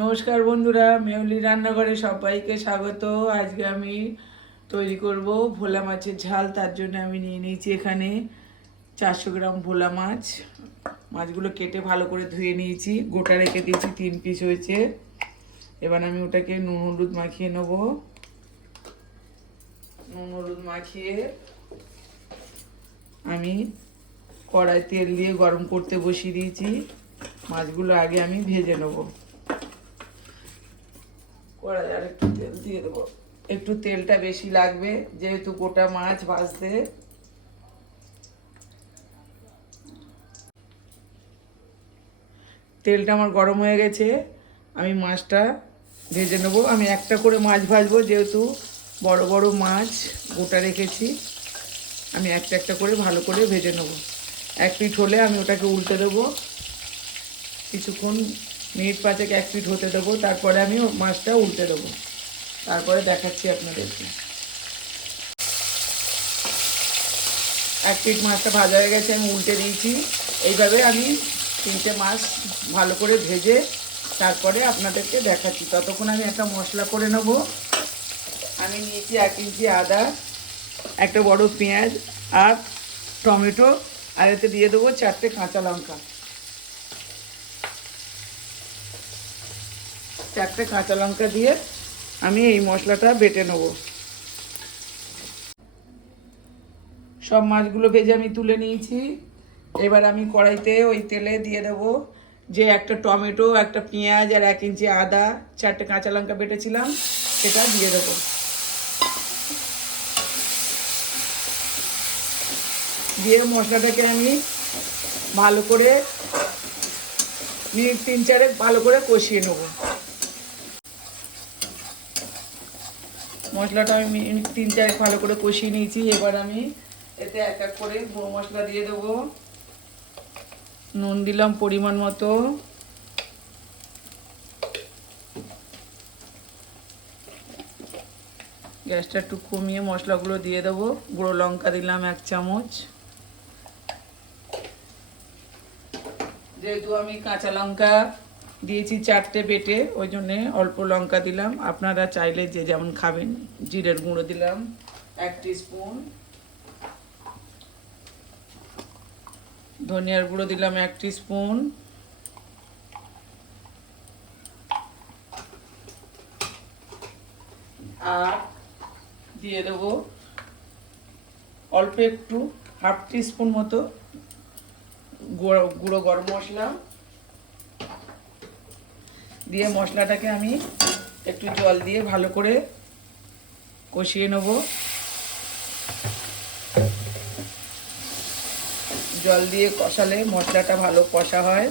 নমস্কার বন্ধুরা, মেহুলি রান্নাঘরে সবাইকে স্বাগত। আজকে আমি তৈরি করব ভোলা মাছের ঝাল। তার জন্য আমি নিয়ে নিয়েছি এখানে 400 গ্রাম ভোলা মাছ। মাছগুলো কেটে ভালো করে ধুয়ে নিয়েছি, গোটা রেখে দিয়েছি, 3 পিস হয়েছে। এবার আমি ওটাকে নুন হলুদ মাখিয়ে নেব। নুন হলুদ মাখিয়ে আমি কড়াই তেল দিয়ে গরম করতে বসিয়ে দিয়েছি। মাছগুলো আগে আমি ভেজে নেবো। কড়াই আর একটু তেল দিয়ে দেবো, একটু তেলটা বেশি লাগবে যেহেতু গোটা মাছ ভাজতে। তেলটা আমার গরম হয়ে গেছে, আমি মাছটা ভেজে নেবো। আমি একটা করে মাছ ভাজবো, যেহেতু বড় বড় মাছ গোটা রেখেছি। আমি একটা একটা করে ভালো করে ভেজে নেবো। এক পিঠ হলে আমি ওটাকে উল্টে দেবো, কিছুক্ষণ মিনিট পাঁচেক এক পিঠ হতে দেবো। তারপরে আমি মাছটা উল্টে দেবো, তারপরে দেখাচ্ছি আপনাদেরকে। এক পিঠ মাছটা ভাজা হয়ে গেছে, আমি উল্টে দিয়েছি। এইভাবে আমি 3টে মাছ ভালো করে ভেজে তারপরে আপনাদেরকে দেখাচ্ছি। ততক্ষণ আমি একটা মশলা করে নেব। আমি নিয়েছি 1 ইঞ্চি আদা, একটা বড় পেঁয়াজ আর টমেটো, আর এতে দিয়ে দেবো 4টে কাঁচা লঙ্কা। 4টে কাঁচা লঙ্কা দিয়ে আমি এই মশলাটা বেটে নেব। সব মাছগুলো ভেজে আমি তুলে নিয়েছি। এবার আমি কড়াইতে ওই তেলে দিয়ে দেবো যে একটা টমেটো, একটা পেঁয়াজ আর 1 ইঞ্চি আদা, 4টে কাঁচা লঙ্কা বেটেছিলাম, সেটা দিয়ে দেবো। দিয়ে মশলাটাকে আমি ভালো করে মিনিট 3-4 ভালো করে কষিয়ে নেব। মশলাটা আমি মিনিট 3-4 ভালো করে কষিয়ে নিয়েছি। এবার আমি এতে এক এক করে গুঁড়ো মশলা দিয়ে দেবো। নুন দিলাম পরিমাণ মতো, গ্যাসটা একটু কমিয়ে মশলাগুলো দিয়ে দেবো। গুঁড়ো লঙ্কা দিলাম 1 চামচ, যেহেতু আমি কাঁচা লঙ্কা দিয়েছি 4টে বেটে, ওই জন্যে অল্প লঙ্কা দিলাম। আপনারা চাইলে যে যেমন খাবেন। জিরের গুঁড়ো দিলাম 1 টিস্পুন, ধনিয়ার গুঁড়ো দিলাম 1 টিস্পুন, আর দিয়ে দেবো অল্প একটু 1/2 টিস্পুন মতো গুঁড়ো গরম মশলা। দিয়ে মশলাটাকে আমি একটু জল দিয়ে ভালো করে কষিয়ে নেব। জল দিয়ে কষালে মশলাটা ভালো কষা হয়।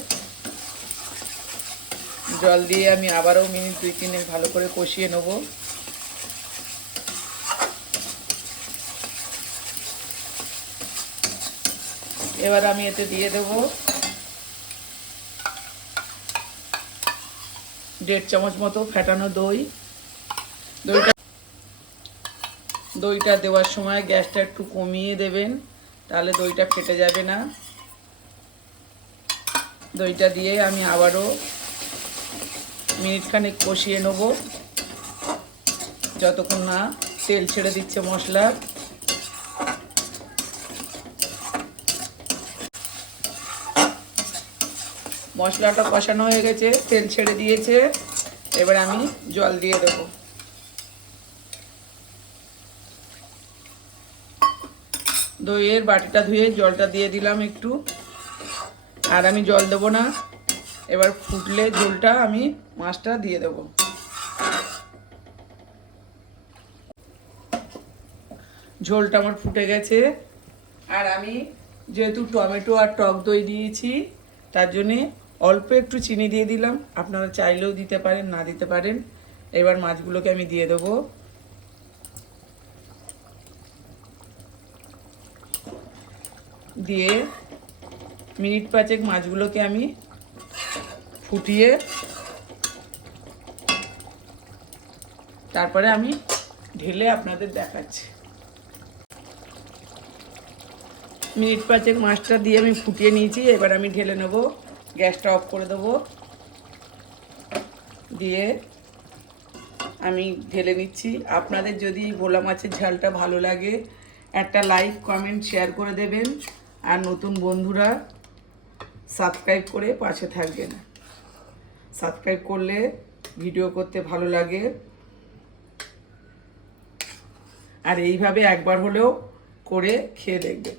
জল দিয়ে আমি আবারও মিনিট 2-3 ভালো করে কষিয়ে নেব। এবার আমি এতে দিয়ে দেব 1.5 চামচ মতো ফেটানো দই। দইটা দেওয়ার সময় গ্যাসটা একটু কমিয়ে দেবেন, তাহলে দইটা ফেটে যাবে না। দইটা দিয়ে আমি আবারও মিনিট খানেক কষিয়ে নেব, যতক্ষণ না তেল ছেড়ে দিচ্ছে মশলা। মশলাটা কষানো হয়ে গেছে, তেল ছেড়ে দিয়েছে। এবার আমি জল দিয়ে দেবো। দইয়ের বাটিটা ধুয়ে জলটা দিয়ে দিলাম একটু, আর আমি জল দেবো না। এবার ফুটলে ঝোলটা আমি মাছটা দিয়ে দেবো। ঝোলটা আমার ফুটে গেছে, আর আমি যেহেতু টমেটো আর টক দই দিয়েছি, তার জন্যে অল্প একটু চিনি দিয়ে দিলাম। আপনারা চাইলেও দিতে পারেন, না দিতে পারেন। এবার মাছগুলোকে আমি দিয়ে দেবো। দিয়ে মিনিট 5 মাছগুলোকে আমি ফুটিয়ে তারপরে আমি ঢেলে আপনাদের দেখাচ্ছি। মিনিট 5 মাছটা দিয়ে আমি ফুটিয়ে নিয়েছি। এবার আমি ঢেলে নেব, গ্যাসটা অফ করে দেবো। দিয়ে আমি ঢেলে নিচ্ছি। আপনাদের যদি ভোলা মাছের ঝালটা ভালো লাগে একটা লাইক কমেন্ট শেয়ার করে দেবেন, আর নতুন বন্ধুরা সাবস্ক্রাইব করে পাশে থাকবেন। সাবস্ক্রাইব করলে ভিডিও করতে ভালো লাগে। আর এইভাবে একবার হলেও করে খেয়ে দেখবেন।